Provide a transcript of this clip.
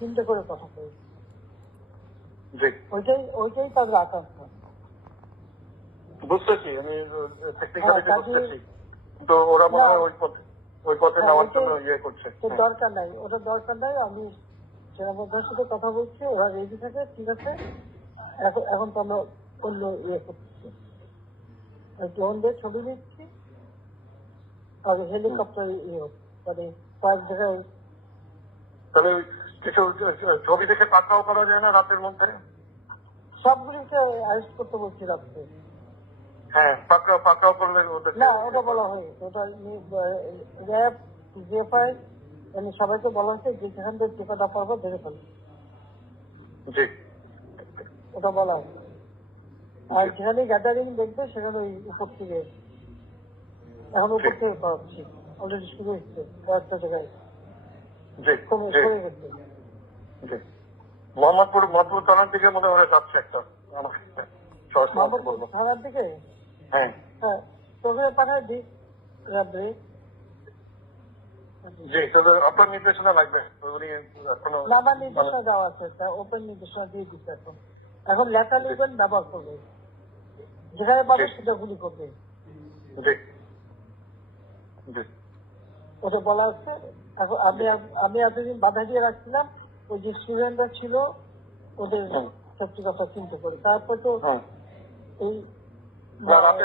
চিন্তা করে কথা কই। জি ওইটাই তাদের আকাঙ্ক্ষা। বুঝতেছি, আমি টেকনিক্যালিটি কাজে বুঝতেছি, কিন্তু ওরা মনে হয় ওই পথে নেওয়ার জন্য ইয়ে করছে। দরকার নাই, ওটা দরকার নাই। আমি সেনাবাহিনীর সাথে কথা বলছি, ওরা রেডি থাকে, ঠিক আছে। এখন তো আমরা অন্য ইয়ে করতেছি, ড্রোন দিয়ে ছবি দিচ্ছি, আর হেলিকপ্টার ইয়ে মানে কয়েক জায়গায়। তাহলে কিছু ছবি দেখে পাকড়াও করা যায় না রাতের মধ্যে? সবগুলিকে অ্যারেস্ট করতে বলছি রাত্রে। হ্যাঁ, পাকড়াও করলে না, ওটা বলা হয়েছে, ওটা র্যাব, জিএফআই সবাইকে বলা হয়েছে যে যেখান থেকে টিকাটা পারবো ধরে ফেলবে। জি, ওটা বলা হয়েছে। আর যেখানে গ্যাদারিং দেখবে সেখানে ওই উপর থেকে, এখন উপর থেকে করাচ্ছি, অলরেডি শুরু হচ্ছে কয়েকটা জায়গায়, কমে গেছে। জি, মোহাম্মদপুর থানার দিকে মনে হয় যাচ্ছে একটা, মোহাম্মদপুর থানার দিকে। হ্যাঁ হ্যাঁ, তোকে পাঠায় দিই র্যাবে। জি, তবে আপনার নির্দেশনা লাগবে। উনি এখনো না, আমার নির্দেশনা দেওয়া আছে, ওপেন নির্দেশনা দিয়ে দিচ্ছে। এখন লেটার লিখবেন, ব্যবহার করবে, যেখানে পাবে সেটা গুলি করবে। জি জি ওটা বলা হচ্ছে। এখন আমি এতদিন বাধা দিয়ে রাখছিলাম, ওই যে স্টুডেন্টরা ছিল ওদের সত্যি কথা চিন্তা করে। তারপর তো এই রাতে